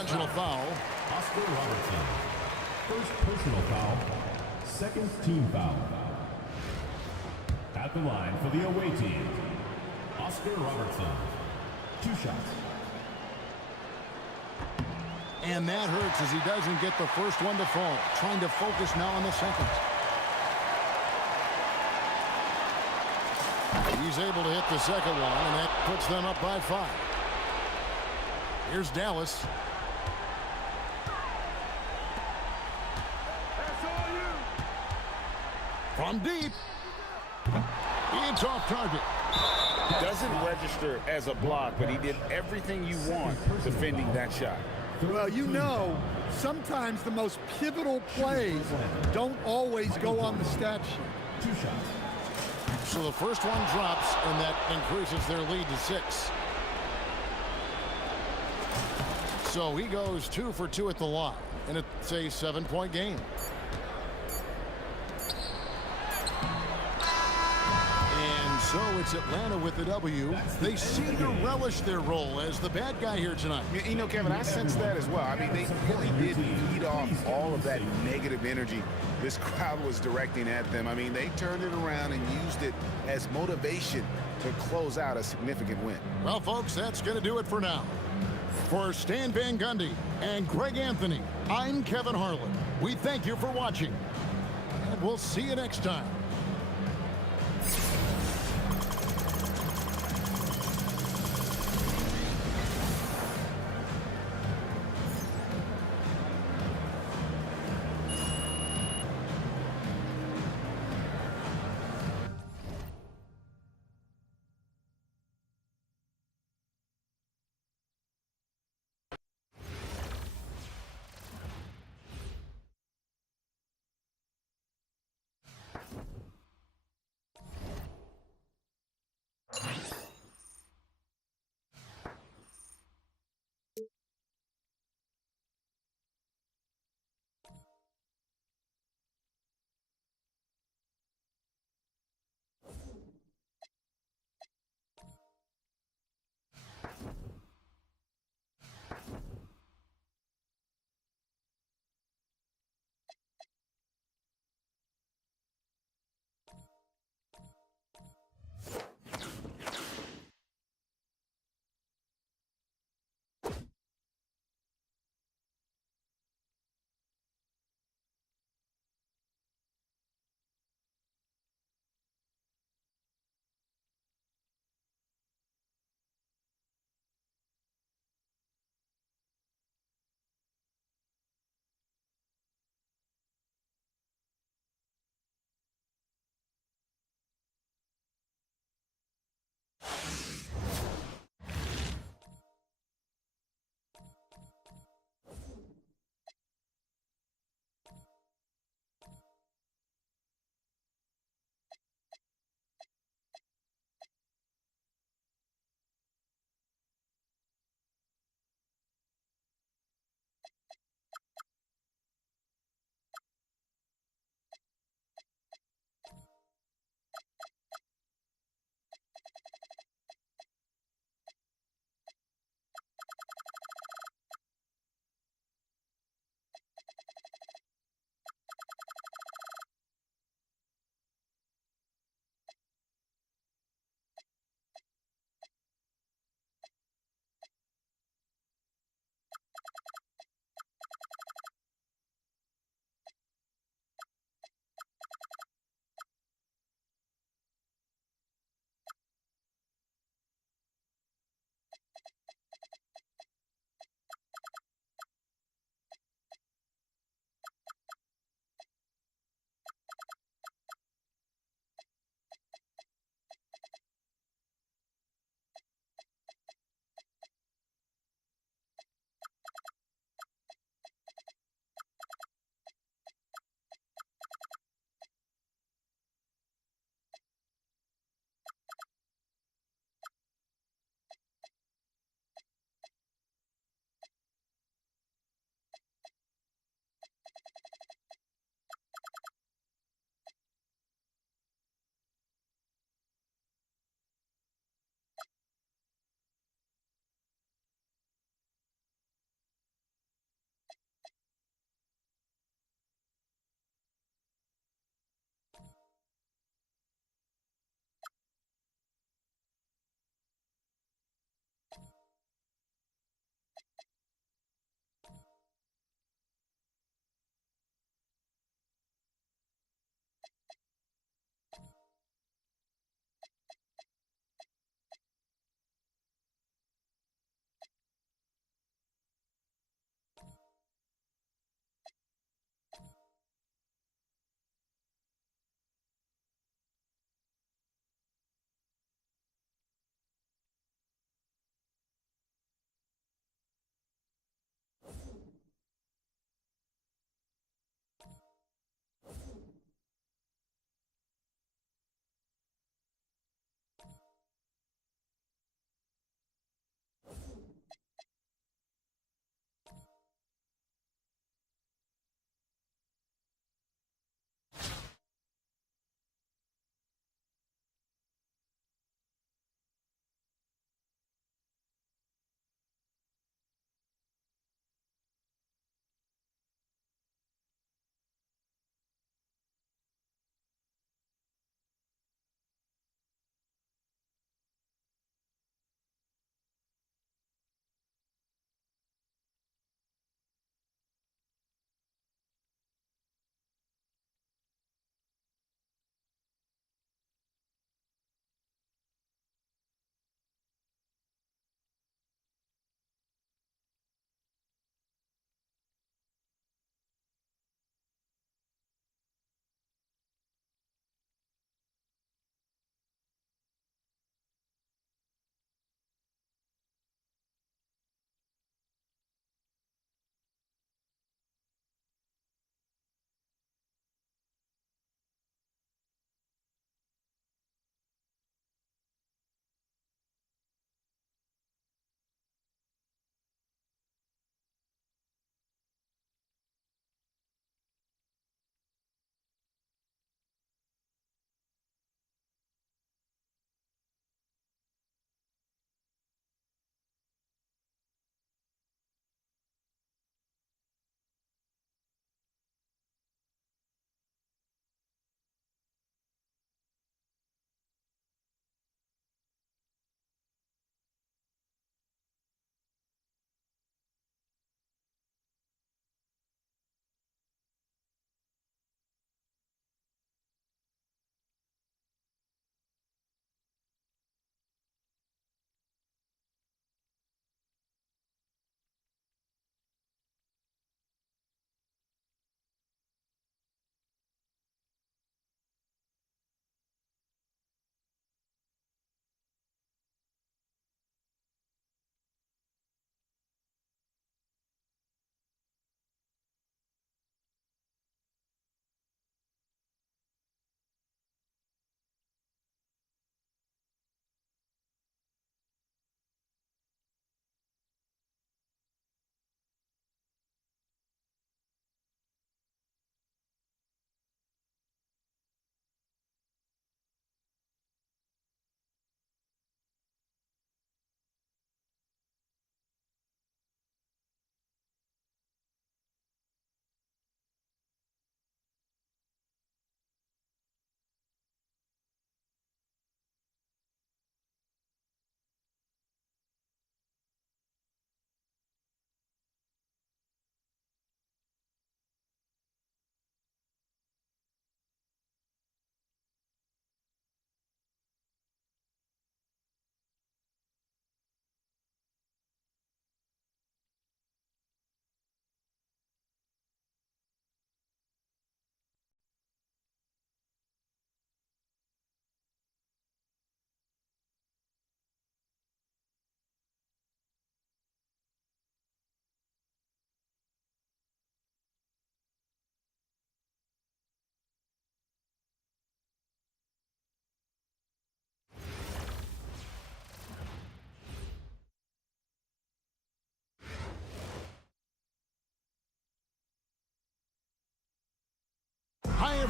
intentional foul. Oscar Robertson. First personal foul. Second team foul. At the line for the away team, Oscar Robertson. 2 shots. And that hurts as he doesn't get the first one to fall. Trying to focus now on the second. He's able to hit the second one, and that puts them up by 5. Here's Dallas. From deep. It's off target. Doesn't register as a block, but he did everything you want defending that shot. Well, you know, sometimes the most pivotal plays don't always go on the stat sheet. 2 shots. So the first one drops, and that increases their lead to 6. So he goes 2 for 2 at the line, and it's a 7-point game. And so it's Atlanta with the W. They seem to relish their role as the bad guy here tonight. You know, Kevin, I sense that as well. I mean, they really did feed off all of that negative energy this crowd was directing at them. I mean, they turned it around and used it as motivation to close out a significant win. Well, folks, that's going to do it for now. For Stan Van Gundy and Greg Anthony, I'm Kevin Harlan. We thank you for watching, and we'll see you next time.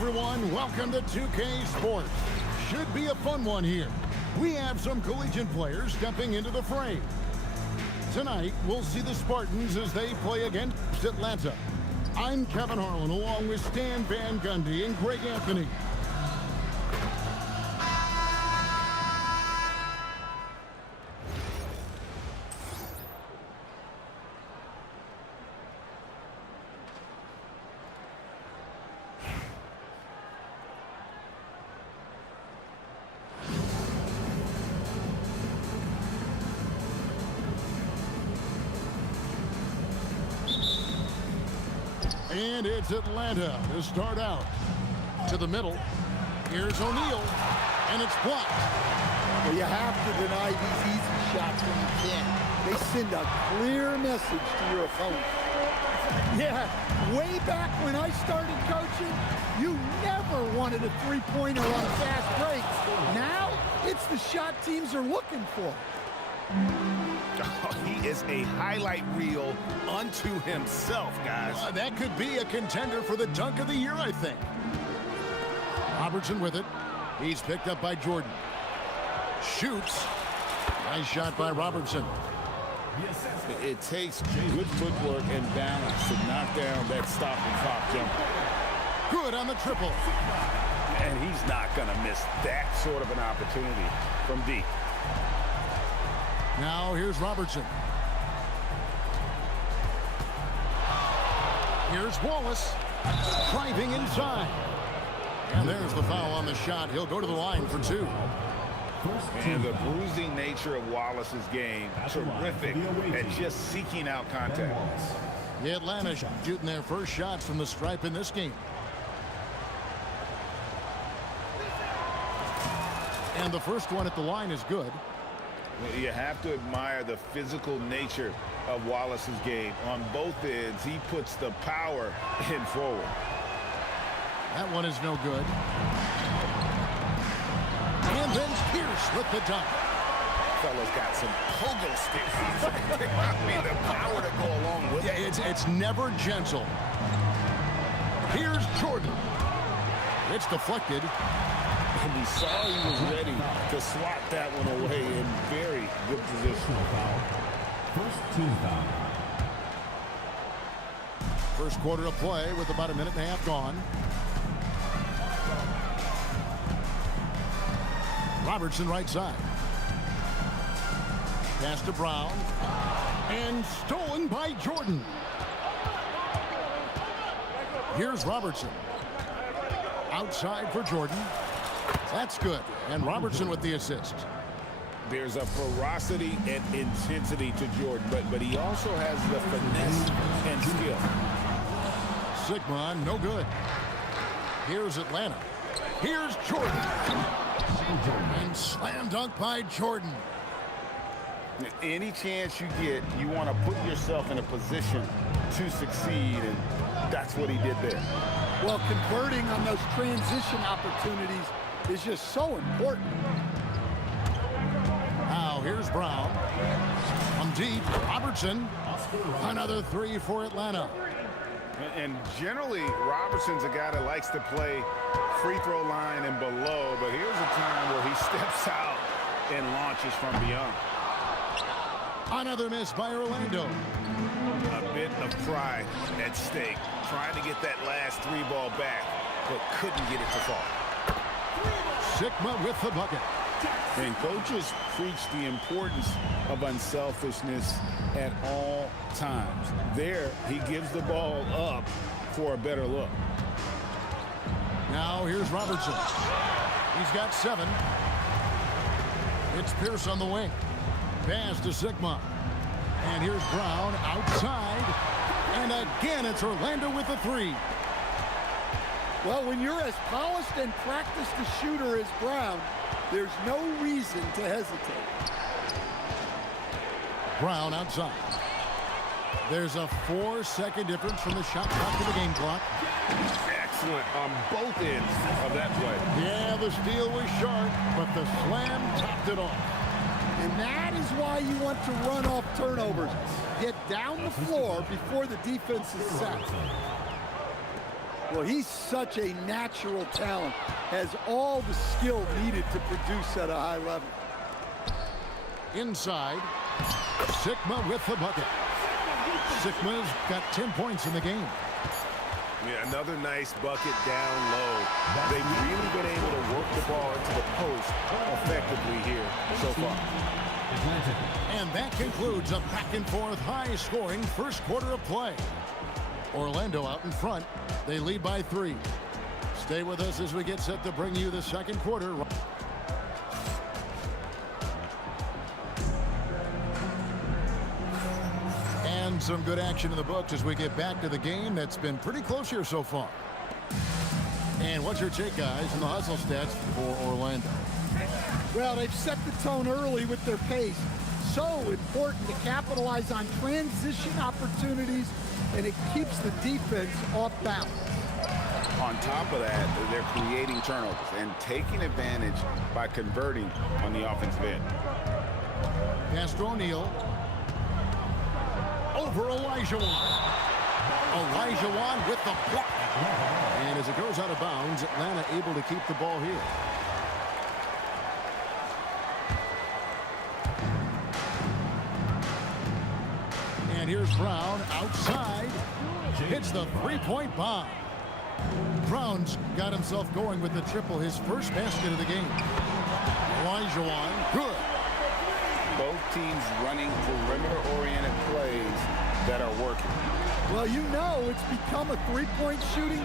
everyone. Welcome to 2K Sports. Should be a fun one here. We have some collegiate players stepping into the fray. Tonight, we'll see the Spartans as they play against Atlanta. I'm Kevin Harlan, along with Stan Van Gundy and Greg Anthony. And it's Atlanta to start out. To the middle. Here's O'Neal. And it's blocked. Well, you have to deny these easy shots when you can. They send a clear message to your opponent. Yeah, way back when I started coaching, you never wanted a three-pointer on fast breaks. Now, it's the shot teams are looking for. Oh, he is a highlight reel unto himself, guys. That could be a contender for the dunk of the year, I think. Robertson with it. He's picked up by Jordan. Shoots. Nice shot by Robertson. It takes good footwork and balance to knock down that stop and pop jumper. Good on the triple. And he's not going to miss that sort of an opportunity from deep. Now here's Robertson. Here's Wallace. Driving inside. And there's the foul on the shot. He'll go to the line for two. And the bruising nature of Wallace's game, terrific at just seeking out contact. The Atlanta shooting their first shots from the stripe in this game. And the first one at the line is good. You have to admire the physical nature of Wallace's game. On both ends, he puts the power in forward. That one is no good. And then Pierce with the dunk. Fella's got some pogo sticks. I mean, the power to go along with it. Yeah, it's never gentle. Here's Jordan. It's deflected. And he saw he was ready to swat that one away in very good position. First team foul. First quarter of play with about a minute and a half gone. Robertson right side. Pass to Brown. And stolen by Jordan. Here's Robertson. Outside for Jordan. That's good. And Robertson with the assist. There's a ferocity and intensity to Jordan, but he also has the finesse and skill. Sigma, no good. Here's Atlanta. Here's Jordan. And slam dunk by Jordan. Any chance you get, you want to put yourself in a position to succeed, and that's what he did there. Well, converting on those transition opportunities is just so important. Now here's Brown. From deep, Robertson. Another three for Atlanta. And generally, Robertson's a guy that likes to play free throw line and below, but here's a time where he steps out and launches from beyond. Another miss by Orlando. A bit of pride at stake, trying to get that last three ball back, but couldn't get it to fall. Sigma with the bucket. And coaches preach the importance of unselfishness at all times. There, he gives the ball up for a better look. Now here's Robertson. He's got 7. It's Pierce on the wing. Pass to Sigma. And here's Brown outside. And again, it's Orlando with the 3. Well, when you're as polished and practiced a shooter as Brown, there's no reason to hesitate. Brown outside. There's a 4-second difference from the shot clock to the game clock. Excellent on both ends of that play. Yeah, the steal was sharp, but the slam topped it off. And that is why you want to run off turnovers. Get down the floor before the defense is set. Well, he's such a natural talent, has all the skill needed to produce at a high level. Inside, Sigma with the bucket. Sigma's got 10 points in the game. Yeah, another nice bucket down low. They've really been able to work the ball into the post effectively here so far. And that concludes a back-and-forth, high-scoring first quarter of play. Orlando out in front. They lead by 3. Stay with us as we get set to bring you the second quarter. And some good action in the books as we get back to the game that's been pretty close here so far. And what's your take, guys, in the hustle stats for Orlando? Well, they've set the tone early with their pace. So important to capitalize on transition opportunities, and it keeps the defense off balance. On top of that, they're creating turnovers and taking advantage by converting on the offensive end. Pastor O'Neal over Olajuwon. Olajuwon with the block. And as it goes out of bounds, Atlanta able to keep the ball here. And here's Brown outside. Hits the three-point bomb. Brown's got himself going with the triple, his first basket of the game. Olajuwon, good. Both teams running perimeter-oriented plays that are working. Well, you know it's become a three-point shooting.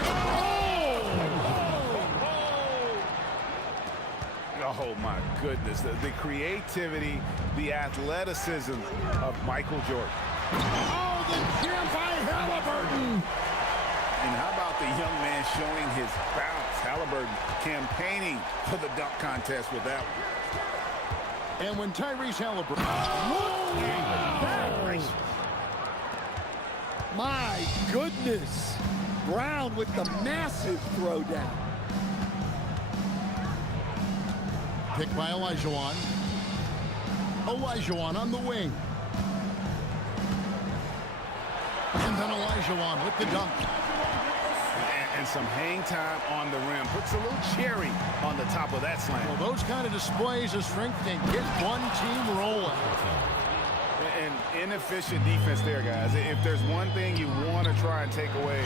Oh, my goodness. The creativity, the athleticism of Michael Jordan. Oh, the jam by Halliburton. And how about the young man showing his bounce? Halliburton campaigning for the dunk contest with that one. And when Tyrese Halliburton... My goodness. Brown with the massive throwdown. Picked by Olajuwon. Olajuwon on the wing. And then Olajuwon with the dunk. And some hang time on the rim. Puts a little cherry on the top of that slam. Well, those kind of displays of strength can get one team rolling. And inefficient defense there, guys. If there's one thing you want to try and take away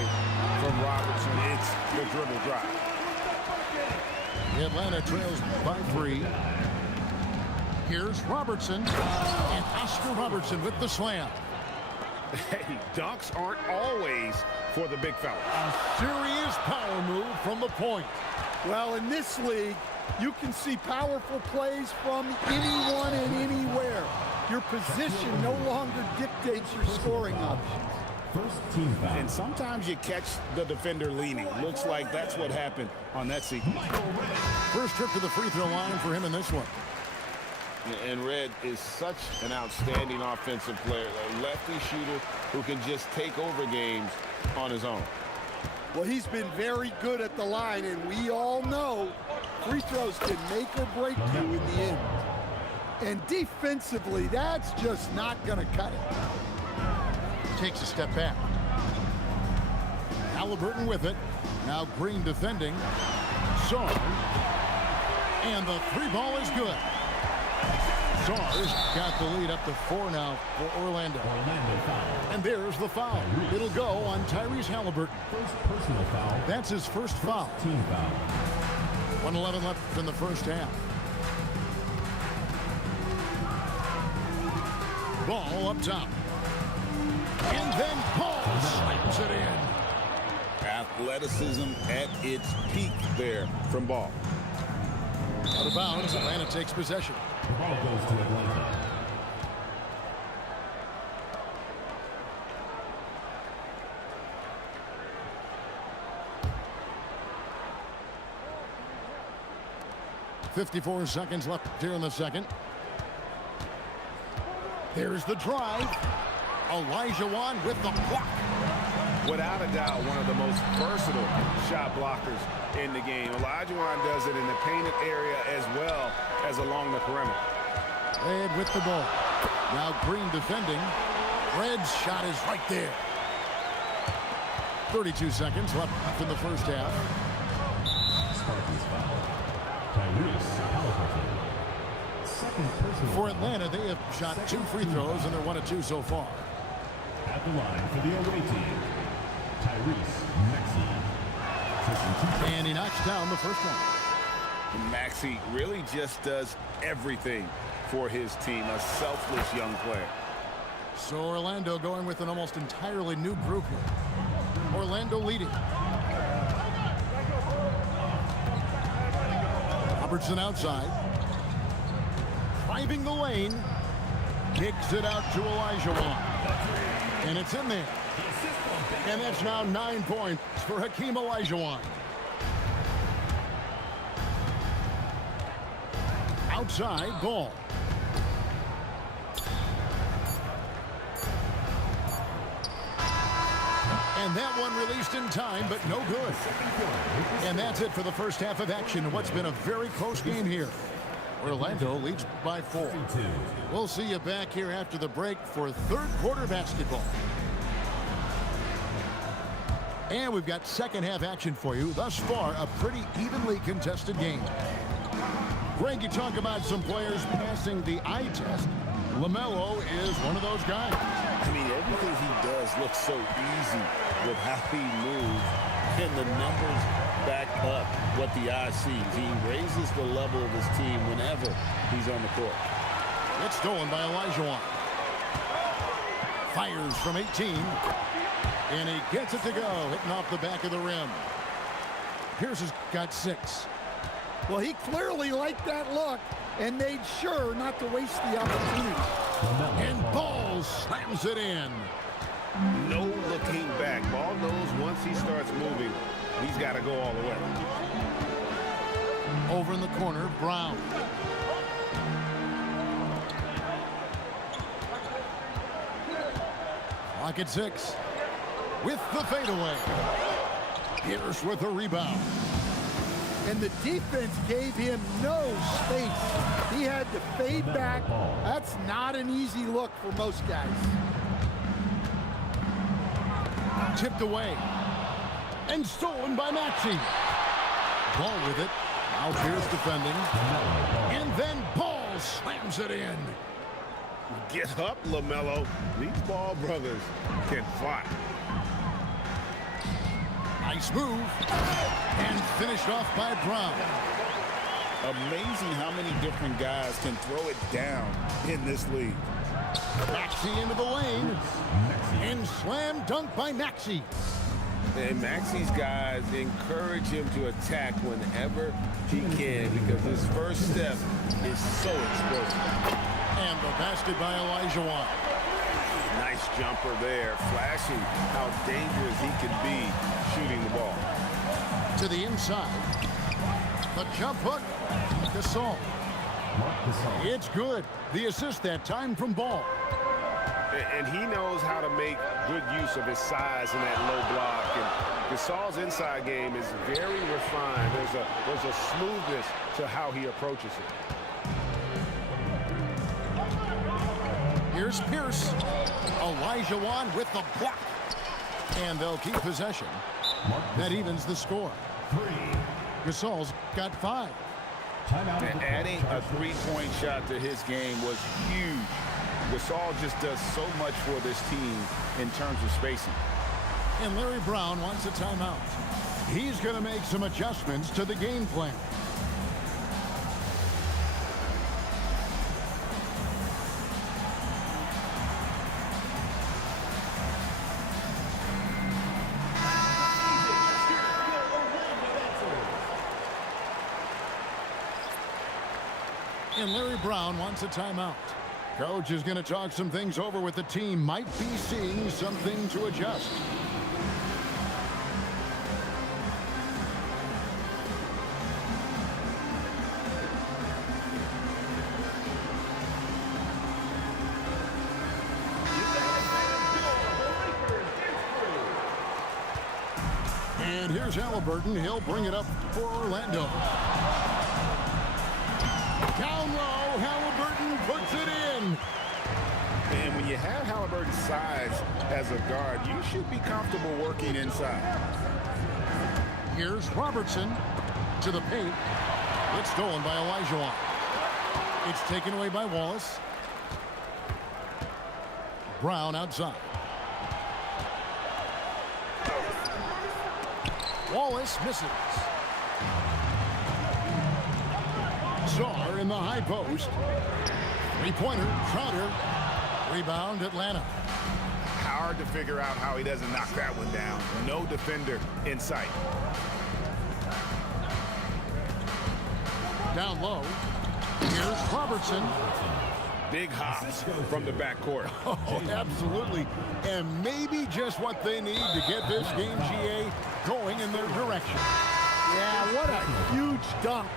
from Robertson, it's the dribble drive. Atlanta trails by 3. Here's Robertson. And Oscar Robertson with the slam. Hey, dunks aren't always for the big fella. A serious power move from the point. Well, in this league, you can see powerful plays from anyone and anywhere. Your position no longer dictates your scoring options. First team foul. And sometimes you catch the defender leaning. Looks like that's what happened on that sequence. First trip to the free throw line for him in this one. And Red is such an outstanding offensive player, a lefty shooter who can just take over games on his own. Well, he's been very good at the line, and we all know free throws can make or break you in the end. And defensively, that's just not going to cut it. Takes a step back. Halliburton with it. Now Green defending. Sarge. And the 3 ball is good. Sarge got the lead up to 4 now for Orlando. And there's the foul. It'll go on Tyrese Halliburton. First personal foul. That's his first foul. Team foul. 1:11 left in the first half. Ball up top. And then Paul slaps it in. Athleticism at its peak there from Ball. Out of bounds, Atlanta takes possession. The ball goes to Atlanta. .54 seconds left here in the second. There's the drive. Olajuwon with the block. Without a doubt, one of the most versatile shot blockers in the game. Olajuwon does it in the painted area as well as along the perimeter. Red with the ball. Now Green defending. Red's shot is right there. 32 seconds left in the first half. Spartans foul. Tyrese Halliburton. Second personal For foul. Atlanta, they have shot 2 free throws, and they're 1 of 2 so far. At the line for the away team, Tyrese Maxey. And he knocks down the first one. Maxey really just does everything for his team. A selfless young player. So Orlando going with an almost entirely new group here. Orlando leading. Robertson outside. Driving the lane. Kicks it out to Olajuwon. And it's in there. And that's now 9 points for Hakeem Olajuwon. Outside, Ball. And that one released in time, but no good. And that's it for the first half of action in what's been a very close game here. Orlando leads by 4. We'll see you back here after the break for third quarter basketball. And we've got second half action for you. Thus far, a pretty evenly contested game. Greg, you talk about some players passing the eye test. LaMelo is one of those guys. I mean, everything he does looks so easy with how he moves, and the numbers back up what the eye sees. He raises the level of his team whenever he's on the court. It's stolen by Olajuwon. Fires from 18. And he gets it to go, hitting off the back of the rim. Pierce has got 6. Well, he clearly liked that look and made sure not to waste the opportunity. And Ball slams it in. No looking back. Ball knows once he starts moving, he's got to go all the way. Over in the corner, Brown. Clock at 6. With the fadeaway. Pierce with a rebound. And the defense gave him no space. He had to fade back. That's not an easy look for most guys. Tipped away. And stolen by Maxey. Ball with it. Now Pierce defending. And then Ball slams it in. Get up, LaMelo. These Ball brothers can fly. Nice move. And finished off by Brown. Amazing how many different guys can throw it down in this league. Maxey into the lane. And slam dunk by Maxey. And Maxey's guys encourage him to attack whenever he can because his first step is so explosive. And the basket by Olajuwon. Nice jumper there, flashing how dangerous he can be shooting the ball. To the inside. The jump hook. Gasol. It's good. The assist that time from Ball. And he knows how to make good use of his size in that low block. And Gasol's inside game is very refined. There's a smoothness to how he approaches it. Here's Pierce. Olajuwon with the block. And they'll keep possession. That evens the score. Gasol's got 5. And adding a three-point shot to his game was huge. Gasol just does so much for this team in terms of spacing. And Larry Brown wants a timeout. He's going to make some adjustments to the game plan. And Larry Brown wants a timeout. Coach is going to talk some things over with the team. Might be seeing something to adjust. And here's Halliburton. He'll bring it up for Orlando. Down low, Halliburton puts it in. And when you have Halliburton's size as a guard, you should be comfortable working inside. Here's Robertson to the paint. It's stolen by Elijah. It's taken away by Wallace. Brown outside. Wallace misses. Czar in the high post. Three-pointer, Crowder. Rebound, Atlanta. Hard to figure out how he doesn't knock that one down. No defender in sight. Down low. Here's Robertson. Big hops from the backcourt. Oh, absolutely. And maybe just what they need to get this game, GA, going in their direction. Yeah, what a huge dunk.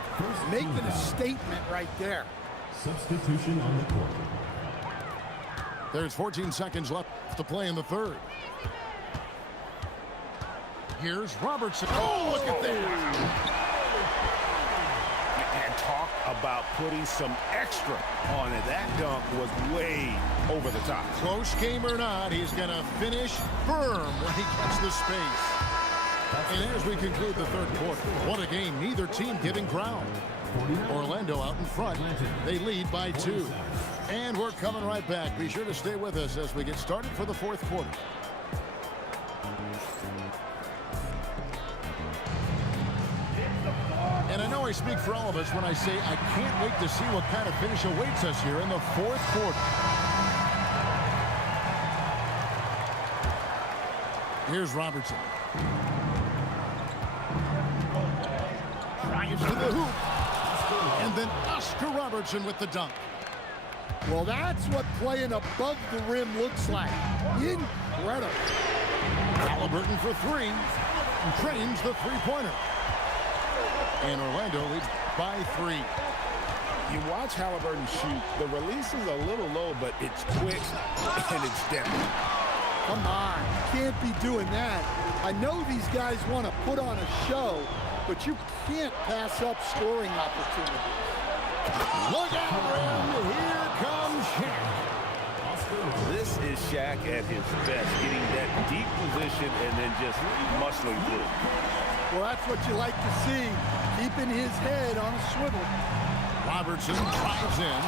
Making a statement right there. Substitution on the court. There's 14 seconds left to play in the third. Here's Robertson. Oh, look at that. And talk about putting some extra on it. That dunk was way over the top. Close game or not, he's going to finish firm when he gets the space. And as we conclude the third quarter, what a game. Neither team giving ground. Orlando out in front. They lead by 2. And we're coming right back. Be sure to stay with us as we get started for the fourth quarter. And I know I speak for all of us when I say I can't wait to see what kind of finish awaits us here in the fourth quarter. Here's Robertson. Drives to the hoop. And then Oscar Robertson with the dunk. Well, that's what playing above the rim looks like. Incredible. Halliburton for 3. Drains the three-pointer. And Orlando leads by 3. You watch Halliburton shoot. The release is a little low, but it's quick and it's definite. Come on, you can't be doing that. I know these guys want to put on a show, but you can't pass up scoring opportunities. Look out, rim. Here comes Shaq. This is Shaq at his best, getting that deep position and then just muscling through. Well, that's what you like to see, keeping his head on a swivel. Robertson drives in,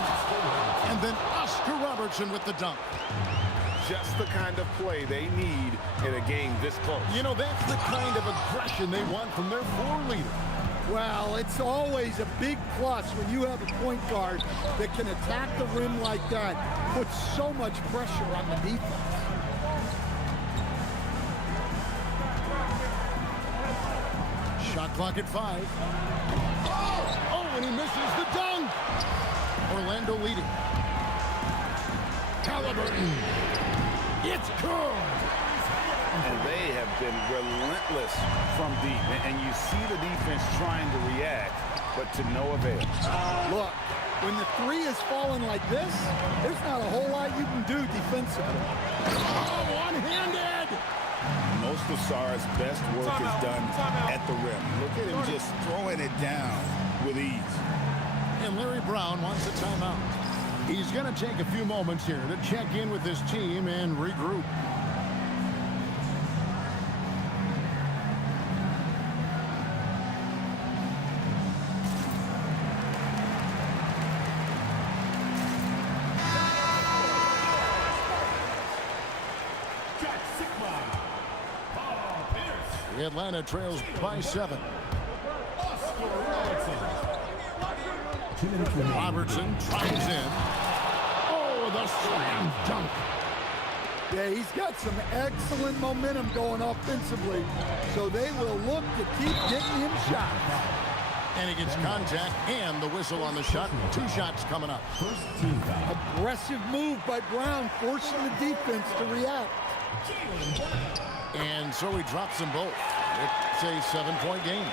and then Oscar Robertson with the dunk. Just the kind of play they need in a game this close. You know, that's the kind of aggression they want from their floor leader. Well, it's always a big plus when you have a point guard that can attack the rim like that, put so much pressure on the defense. Shot clock at 5. Oh, and he misses the dunk. Orlando leading. Halliburton. It's good. And they have been relentless from deep. And you see the defense trying to react, but to no avail. Look, when the 3 is falling like this, there's not a whole lot you can do defensively. Oh, one-handed. Most of Sarr's best work is done at the rim. Look at him just throwing it down with ease. And Larry Brown wants a timeout. He's going to take a few moments here to check in with his team and regroup. Atlanta trails by 7. Robertson drives in. Oh, the slam dunk. Yeah, he's got some excellent momentum going offensively, so they will look to keep getting him shots. And he gets contact and the whistle on the shot. 2 shots coming up. Aggressive move by Brown, forcing the defense to react. And so he drops them both. It's a 7-point game.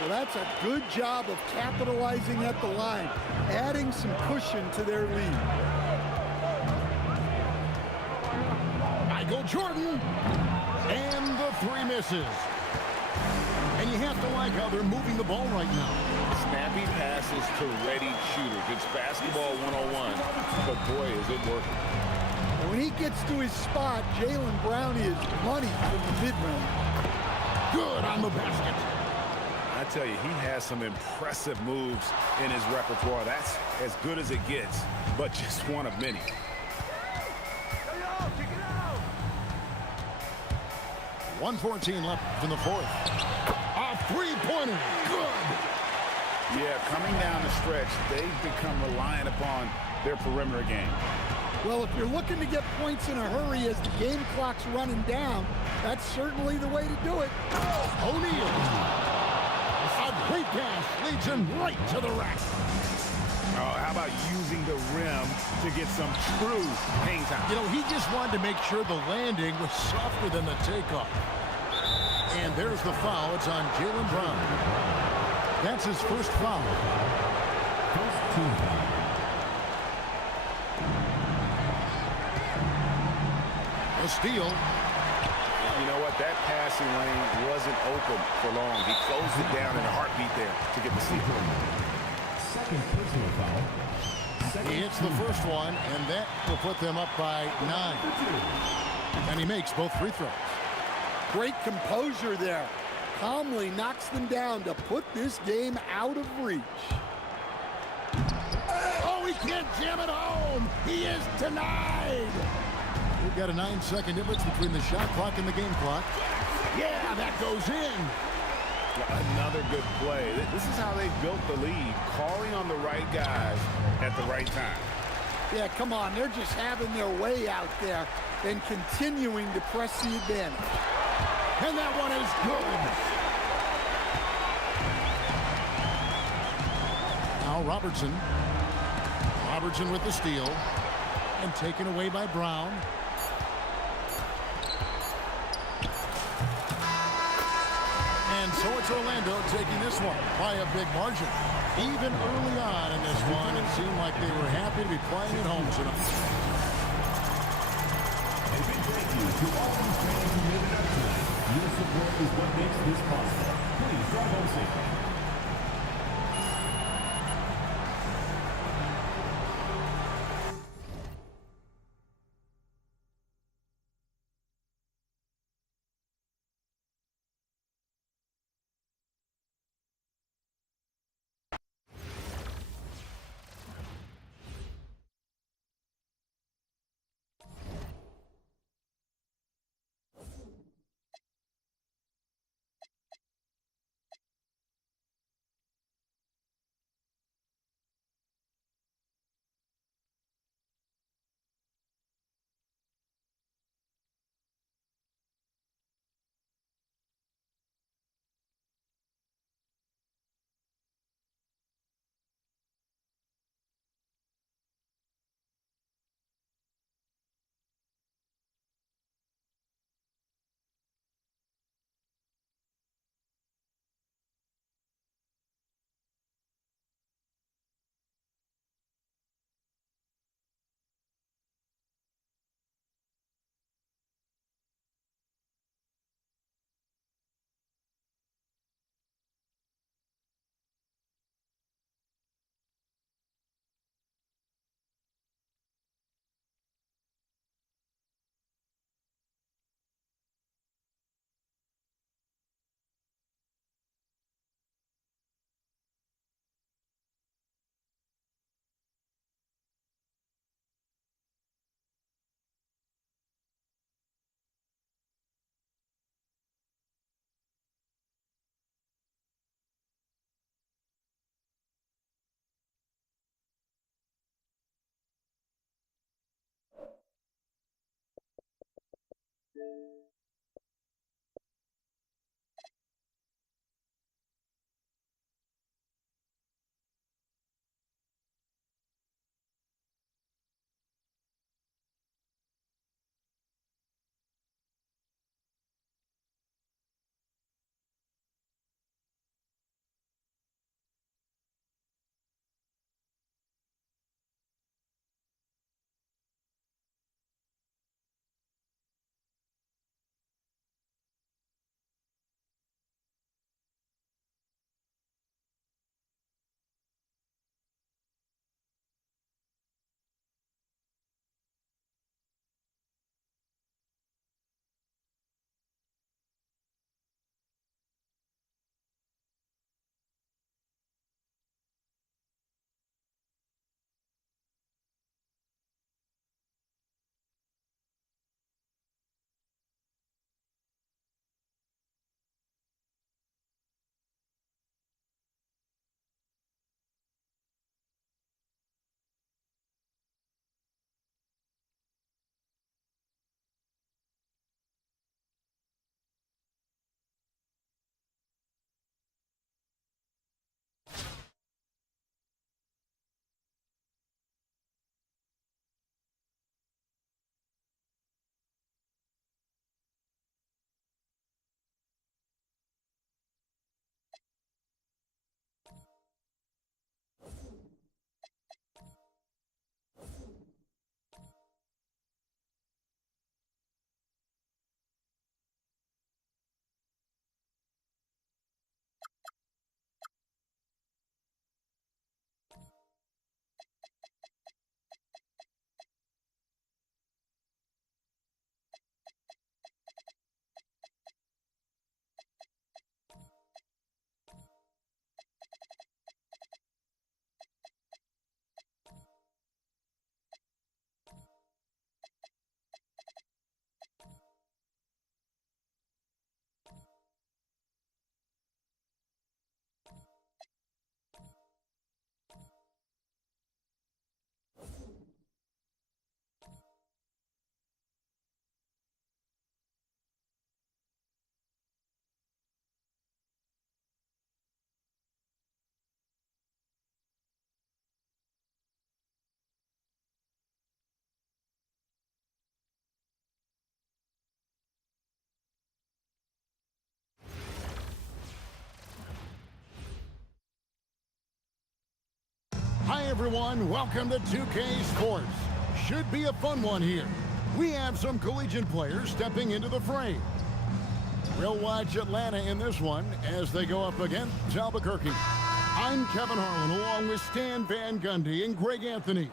Well, that's a good job of capitalizing at the line, adding some cushion to their lead. Michael Jordan. And the 3 misses. And you have to like how they're moving the ball right now. Snappy passes to ready shooters. It's basketball 101, but boy, is it working. When he gets to his spot, Jaylen Brown is money from the mid-range. Good on the basket. I tell you, he has some impressive moves in his repertoire. That's as good as it gets, but just one of many. 1:14 left in the fourth. A three-pointer. Good. Yeah, coming down the stretch, they've become reliant upon their perimeter game. Well, if you're looking to get points in a hurry as the game clock's running down, that's certainly the way to do it. O'Neal. A great pass leads him right to the rack. Oh, how about using the rim to get some true hang time? You know, he just wanted to make sure the landing was softer than the takeoff. And there's the foul. It's on Jaylen Brown. That's his first foul. First team foul. A steal. You know what? That passing lane wasn't open for long. He closed it down in a heartbeat there to get the steal. Second personal foul. He hits the first one, and that will put them up by 9. And he makes both free throws. Great composure there. Calmly knocks them down to put this game out of reach. Oh, he can't jam it home. He is denied. We've got a 9-second difference between the shot clock and the game clock. Yeah, that goes in. Another good play. This is how they built the lead, calling on the right guys at the right time. Yeah, come on. They're just having their way out there and continuing to press the advantage. And that one is good. Now Robertson. Robertson with the steal. And taken away by Brown. And so it's Orlando taking this one by a big margin. Even early on in this one, it seemed like they were happy to be playing at home tonight. A big thank you to all these fans who made it up tonight. Your support is what makes this possible. Please drive home safely. Hi everyone, welcome to 2K Sports. Should be a fun one here. We have some collegiate players stepping into the fray. We'll watch Atlanta in this one as they go up against Albuquerque. I'm Kevin Harlan along with Stan Van Gundy and Greg Anthony.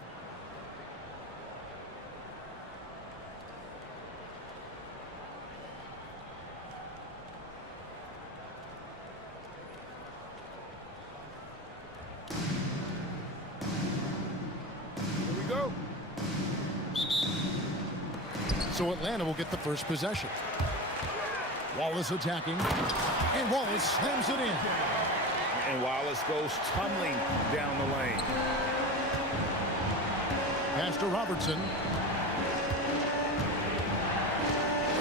Go. So Atlanta will get the first possession. Wallace attacking, and Wallace slams it in. And Wallace goes tumbling down the lane. Pass to Robertson.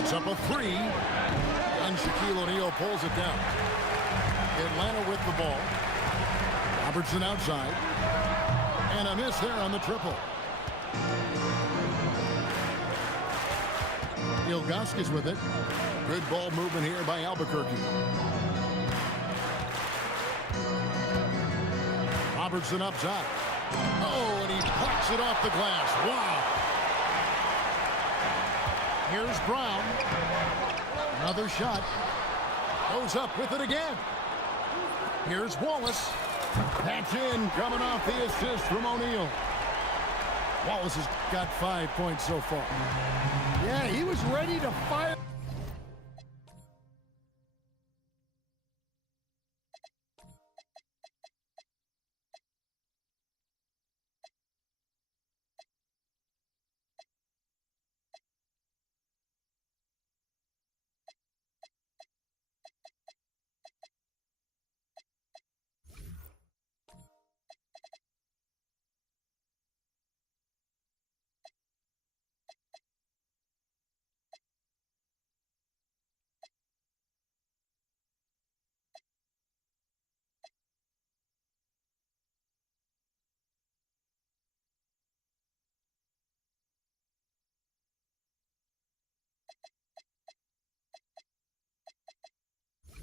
It's up a three, and Shaquille O'Neal pulls it down. Atlanta with the ball. Robertson outside, and a miss there on the triple. Ilgauskas with it. Good ball movement here by Albuquerque. Robertson up top. Oh, and he plucks it off the glass. Wow. Here's Brown. Another shot. Goes up with it again. Here's Wallace. That's in, coming off the assist from O'Neal. Wallace has got 5 points so far. Yeah, he was ready to fire.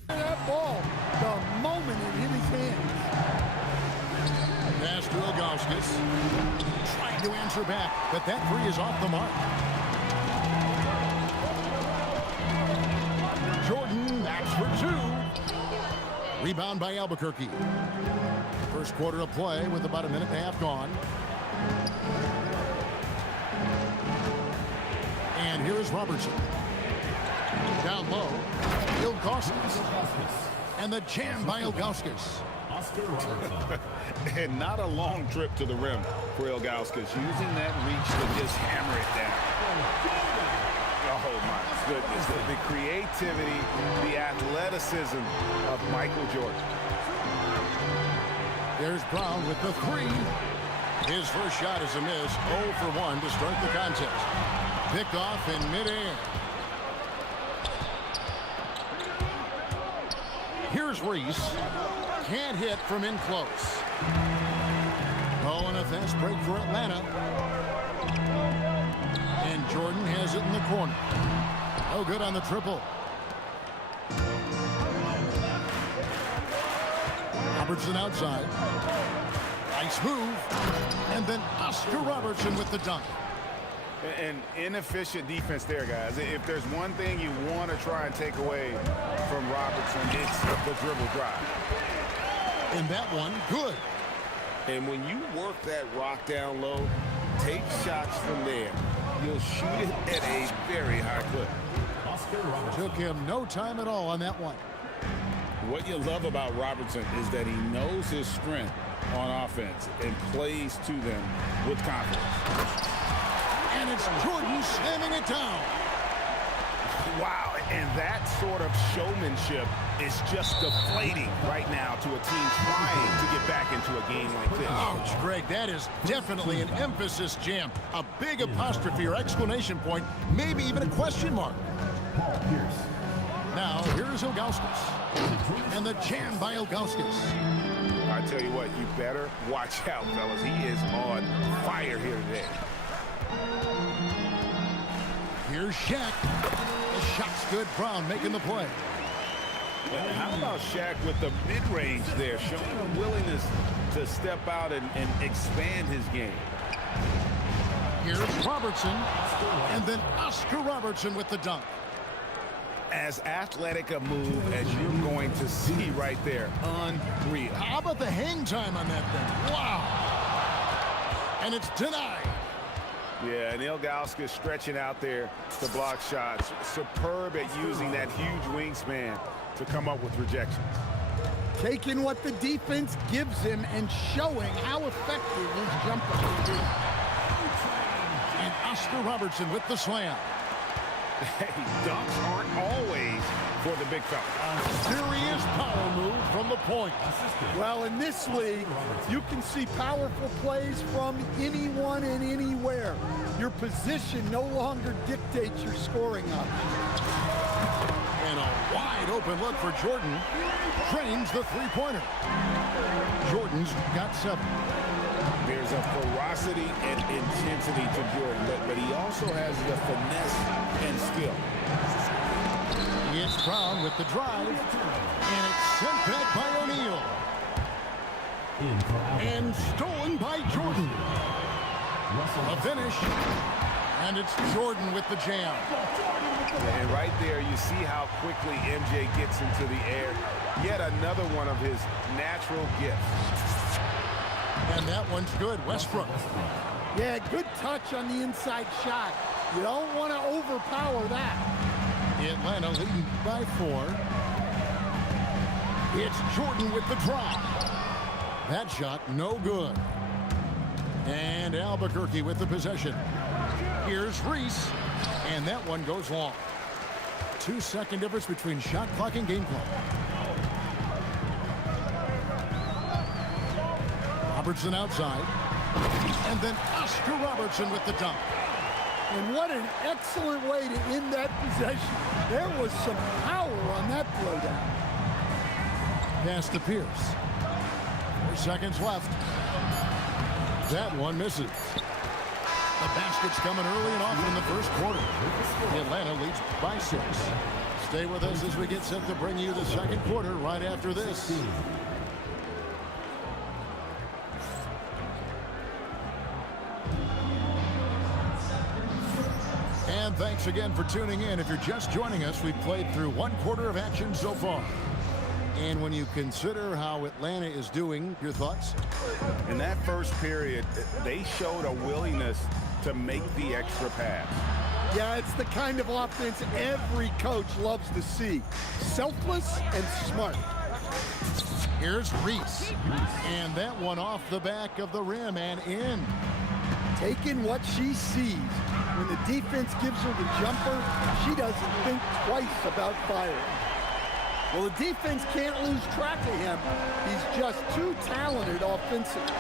That ball, the moment it hit his hands. Pass to Ilgauskas. Trying to answer back, but that three is off the mark. Jordan, that's for two. Rebound by Albuquerque. First quarter of play with about a minute and a half gone. And here is Robertson. Down low, Ilgauskas. And the jam by Ilgauskas. And not a long trip to the rim for Ilgauskas, using that reach to just hammer it down. Oh my goodness, the creativity, the athleticism of Michael Jordan. There's Brown with the three. His first shot is a miss, 0 for 1 to start the contest. Picked off in midair. Here's Reese. Can't hit from in close. Oh, and a fast break for Atlanta. And Jordan has it in the corner. Oh, good on the triple. Robertson outside. Nice move. And then Oscar Robertson with the dunk. An inefficient defense there, guys. If there's one thing you want to try and take away from Robertson, it's the dribble drive. And that one, good. And when you work that rock down low, take shots from there, you'll shoot it at a very high clip. Took him no time at all on that one. What you love about Robertson is that he knows his strength on offense and plays to them with confidence. And it's Jordan slamming it down. Wow, and that sort of showmanship is just deflating right now to a team trying to get back into a game like this. Ouch, Greg, that is definitely an emphasis jam. A big apostrophe or exclamation point, maybe even a question mark. Now, here's Ilgauskas. And the jam by Ilgauskas. I tell you what, you better watch out, fellas. He is on fire here today. Here's Shaq. The shot's good. Brown making the play. How about Shaq with the mid-range there, showing a willingness to step out and expand his game. Here's Robertson, and then Oscar Robertson with the dunk. As athletic a move as you're going to see right there. Unreal. How about the hang time on that thing? Wow. And it's denied. Yeah, and Ilgauskas stretching out there to block shots. Superb at using that huge wingspan to come up with rejections. Taking what the defense gives him and showing how effective his jumper can be. And Oscar Robertson with the slam. Hey, dunks aren't always for the big fella. A serious power move from the point. Well, in this league, you can see powerful plays from anyone and anywhere. Your position no longer dictates your scoring options. And a wide open look for Jordan. Drains the three-pointer. Jordan's got 7. There's a ferocity and intensity to Jordan, but he also has the finesse and skill. It's Brown with the drive, and it's sent back by O'Neal. And stolen by Jordan. A finish, and it's Jordan with the jam. And right there, you see how quickly MJ gets into the air. Yet another one of his natural gifts. And that one's good. Westbrook. Yeah, good touch on the inside shot. You don't want to overpower that. Atlanta leading by 4. It's Jordan with the drop. That shot no good. And Albuquerque with the possession. Here's Reese. And that one goes long. 2-second difference between shot clock and game clock. Robertson outside. And then Oscar Robertson with the dunk. And what an excellent way to end that possession. There was some power on that throwdown. Pass to Pierce. 4 seconds left. That one misses. The basket's coming early and often in the first quarter. Atlanta leads by 6. Stay with us as we get set to bring you the second quarter right after this. And thanks again for tuning in. If you're just joining us, we've played through 1 quarter of action so far. And when you consider how Atlanta is doing, your thoughts? In that first period, they showed a willingness to make the extra pass. Yeah, it's the kind of offense every coach loves to see. Selfless and smart. Here's Reese. And that one off the back of the rim and in. Taking what she sees. When the defense gives her the jumper, she doesn't think twice about firing. Well, the defense can't lose track of him. He's just too talented offensively.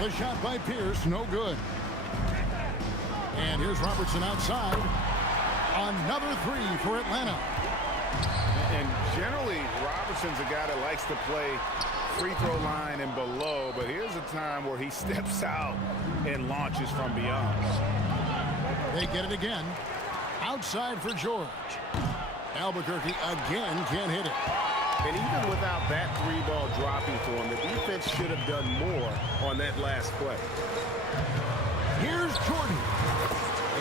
The shot by Pierce, no good. And here's Robertson outside. Another 3 for Atlanta. And generally, Robertson's a guy that likes to play free throw line and below, but here's a time where he steps out and launches from beyond. They get it again. Outside for George. Albuquerque again can't hit it. And even without that 3-ball dropping for him, the defense should have done more on that last play. Here's Jordan.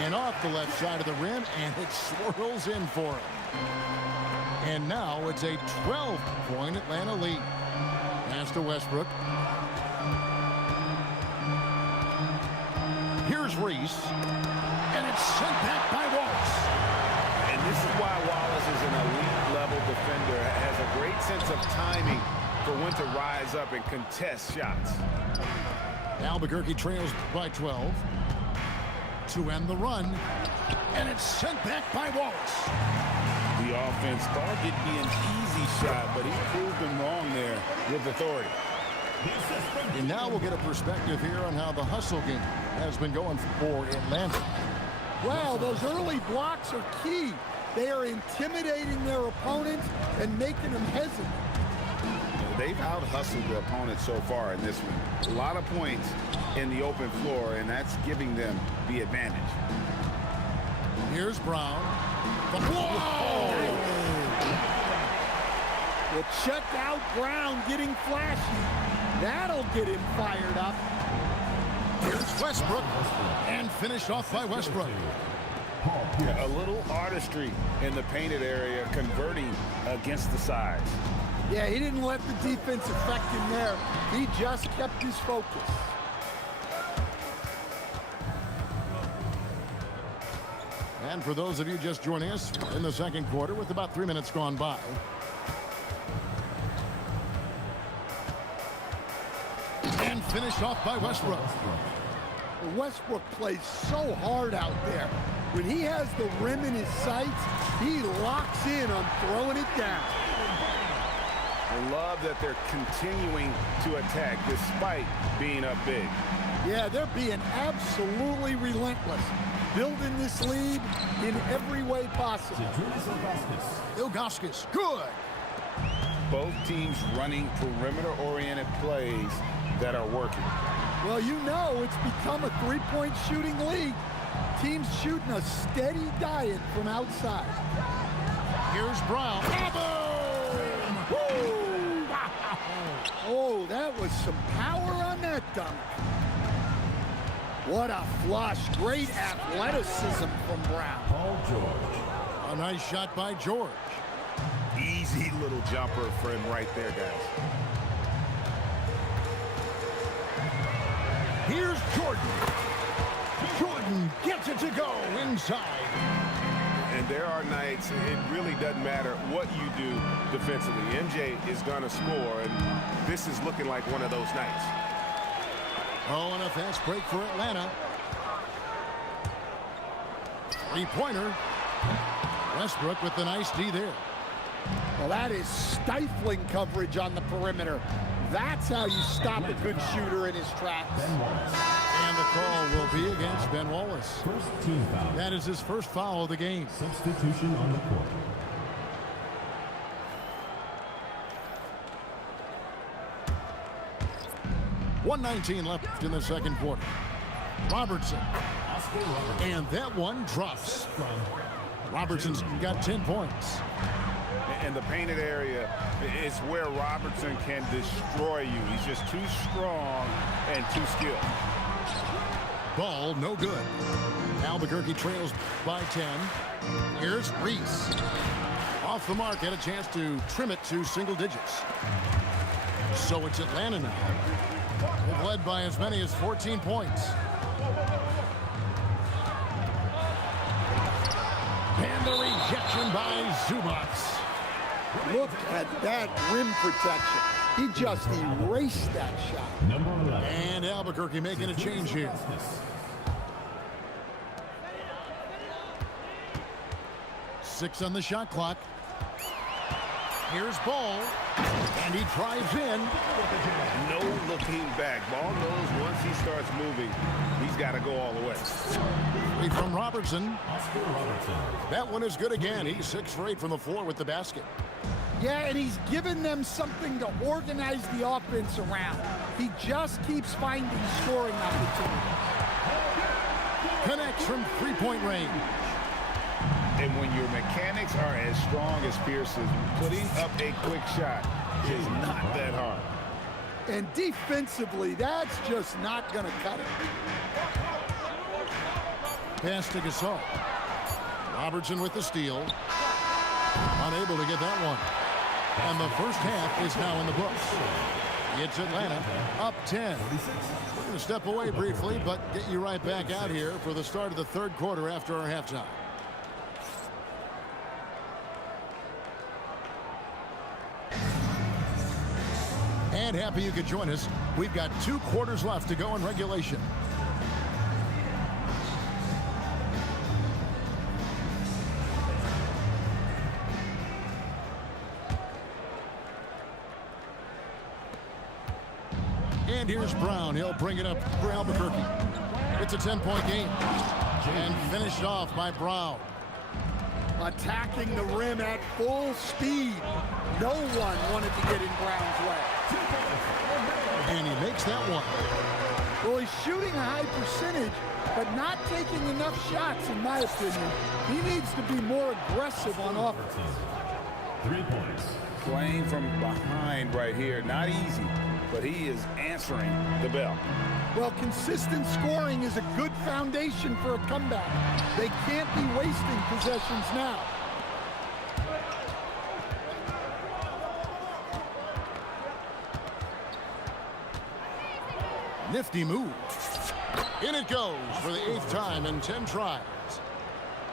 And off the left side of the rim, and it swirls in for him. And now it's a 12-point Atlanta lead. Pass to Westbrook. Here's Reese. And it's sent back by Wallace. And this is why Wallace is an elite-level defender. Has a great sense of timing for when to rise up and contest shots. Albuquerque trails by 12. To end the run. And it's sent back by Wallace. The offense thought it'd be an easy shot, but he proved them wrong there with authority. And now we'll get a perspective here on how the hustle game has been going for Atlanta. Wow, those early blocks are key. They are intimidating their opponents and making them hesitant. They've out-hustled the opponent so far in this one. A lot of points in the open floor, and that's giving them the advantage. Here's Brown. Whoa! Well, check out Brown getting flashy. That'll get him fired up. Here's Westbrook, and finished off by Westbrook. Yeah, a little artistry in the painted area, converting against the size. Yeah, he didn't let the defense affect him there. He just kept his focus. And for those of you just joining us in the second quarter with about 3 minutes gone by. And finished off by Westbrook. Westbrook plays so hard out there. When he has the rim in his sights, he locks in on throwing it down. I love that they're continuing to attack despite being up big. Yeah, they're being absolutely relentless, building this lead in every way possible. Ilgauskas, good. Both teams running perimeter-oriented plays that are working. Well, you know it's become a three-point shooting league. Teams shooting a steady diet from outside. Here's Brown. Boom! Woo! Oh, that was some power on that dunk. What a flush. Great athleticism from Brown. Paul George. A nice shot by George. Easy little jumper for him right there, guys. Here's Jordan. Jordan gets it to go inside. And there are nights, it really doesn't matter what you do defensively. MJ is going to score, and this is looking like one of those nights. Oh, and a fast break for Atlanta. Three-pointer. Westbrook with the nice D there. Well, that is stifling coverage on the perimeter. That's how you stop a good shooter in his tracks. And the call will be against Ben Wallace. First team foul. That is his first foul of the game. Substitution on the court. .119 left in the second quarter. Robertson. And that one drops. Robertson's got 10 points. And the painted area is where Robertson can destroy you. He's just too strong and too skilled. Ball no good. Albuquerque trails by 10. Here's Reese. Off the mark, had a chance to trim it to single digits. So it's Atlanta now. They've led by as many as 14 points. And the rejection by Zubats. Look at that rim protection. He just erased that shot. Number 11. And Albuquerque making a change here. Six on the shot clock. Here's Ball. And he drives in. No looking back. Ball knows once he starts moving, he's got to go all the way. Three from Robertson. Oscar Robertson. That one is good again. He's 6 for 8 from the floor with the basket. Yeah, and he's given them something to organize the offense around. He just keeps finding scoring opportunities. Connects from three-point range. And when your mechanics are as strong as Pearson's, putting up a quick shot is not that hard. And defensively, that's just not going to cut it. Pass to Gasol. Robertson with the steal. Unable to get that one. And the first half is now in the books. It's Atlanta up 10. We're going to step away briefly, but get you right back out here for the start of the third quarter after our halftime. And happy you could join us. We've got 2 quarters left to go in regulation. And here's Brown. He'll bring it up for Albuquerque. It's a 10-point game. And finished off by Brown. Attacking the rim at full speed. No one wanted to get in Brown's way. And he makes that one. Well, he's shooting a high percentage, but not taking enough shots, in my opinion. He needs to be more aggressive on offense. 3 points. Playing from behind right here. Not easy, but he is answering the bell. Well, consistent scoring is a good foundation for a comeback. They can't be wasting possessions now. Nifty move. In it goes for the 8th time in 10 tries.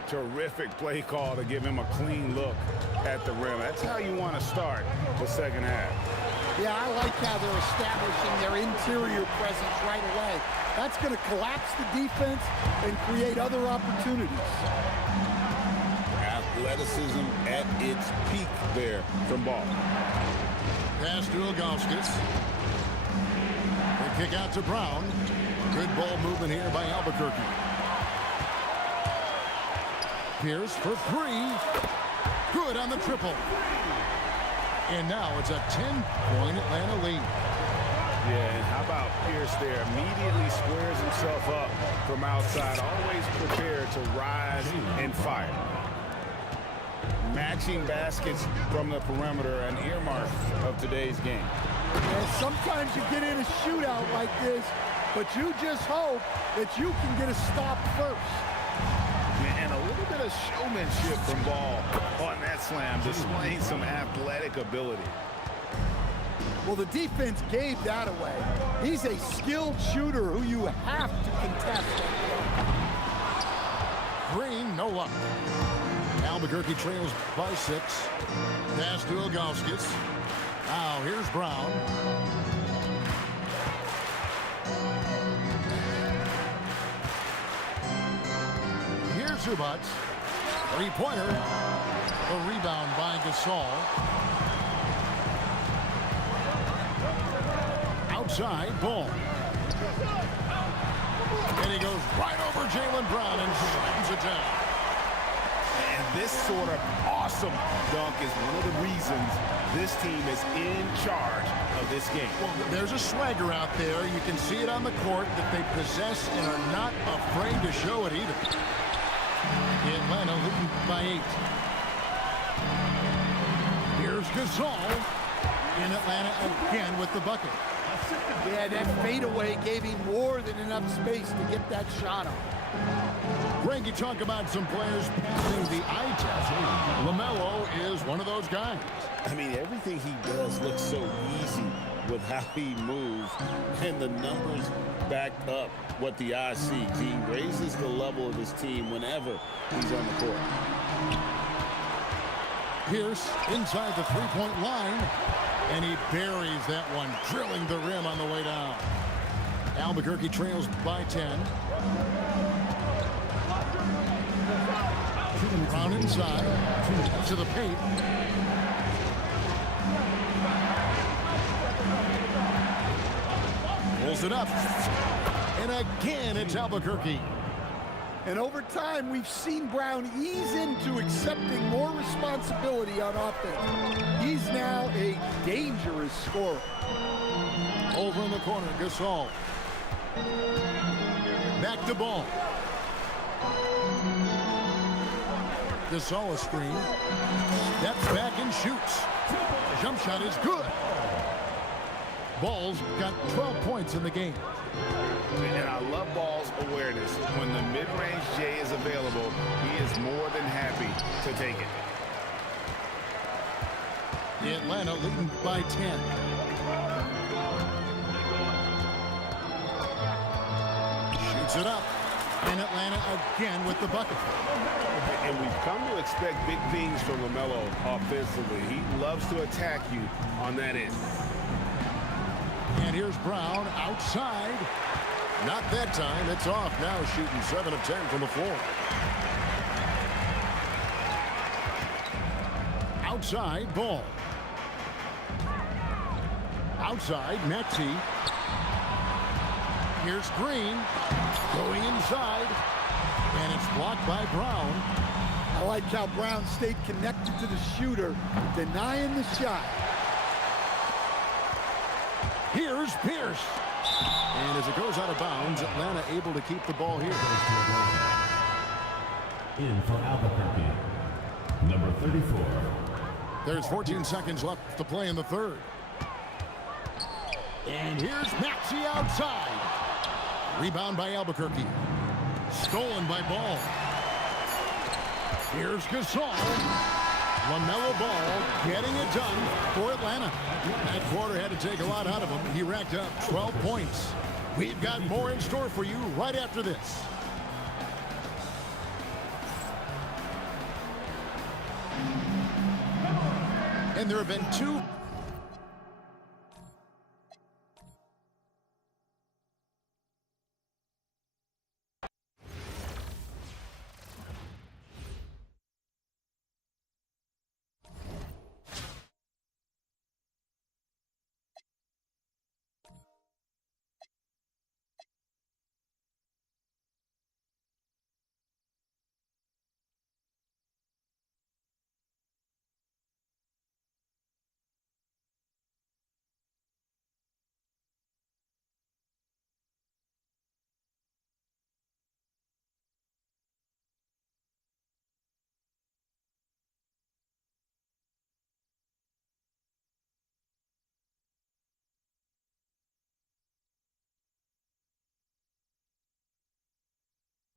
Terrific play call to give him a clean look at the rim. That's how you want to start the second half. Yeah, I like how they're establishing their interior presence right away. That's going to collapse the defense and create other opportunities. Athleticism at its peak there from Ball. Pass to Ilgauskas. They kick out to Brown. Good ball movement here by Albuquerque. Pierce for 3. Good on the triple. And now it's a 10-point Atlanta lead. Yeah, and how about Pierce there? Immediately squares himself up from outside, always prepared to rise and fire. Matching baskets from the perimeter, an earmark of today's game. And sometimes you get in a shootout like this, but you just hope that you can get a stop first. And a little bit of showmanship from Ball on that slam, displaying some athletic ability. Well, the defense gave that away. He's a skilled shooter who you have to contest. Green, no luck. Albuquerque trails by 6. Pass to Ilgauskas. Now here's Brown. Here's Zubac. 3-pointer. A rebound by Gasol. Outside, Ball. And he goes right over Jaylen Brown and slams it down. And this sort of awesome dunk is one of the reasons this team is in charge of this game. Well, there's a swagger out there. You can see it on the court that they possess and are not afraid to show it either. Atlanta leading by 8. Here's Gasol in Atlanta again with the bucket. Yeah, that fadeaway gave him more than enough space to get that shot off. Greg, you talk about some players passing the eye test. LaMelo is one of those guys. I mean, everything he does looks so easy with how he moves, and the numbers back up what the eye sees. He raises the level of his team whenever he's on the court. Pierce inside the 3-point line, and he buries that one, drilling the rim on the way down. Albuquerque trails by 10. Brown inside to the paint. Pulls it up. And again, it's Albuquerque. And over time, we've seen Brown ease into accepting more responsibility on offense. He's now a dangerous scorer. Over in the corner, Gasol. Back to Ball. Gasol a screen. Steps back and shoots. Jump shot is good. Ball's got 12 points in the game. And I love Ball's awareness. When the mid-range J is available, he is more than happy to take it. Atlanta leading by 10. Shoots it up. And Atlanta again with the bucket. And we've come to expect big things from LaMelo offensively. He loves to attack you on that end. And here's Brown outside. Not that time. It's off now, shooting 7 of 10 from the floor. Outside, Ball. Outside, Maxey. Here's Green. Going inside. And it's blocked by Brown. I like how Brown stayed connected to the shooter, denying the shot. Here's Pierce. And as it goes out of bounds, Atlanta able to keep the ball here. In for Albuquerque, number 34, There's 14 seconds left to play in the third. And here's Maxey outside. Rebound by Albuquerque. Stolen by Ball. Here's Gasol. LaMelo Ball getting it done for Atlanta. That quarter had to take a lot out of him. He racked up 12 points. We've got more in store for you right after this. And there have been two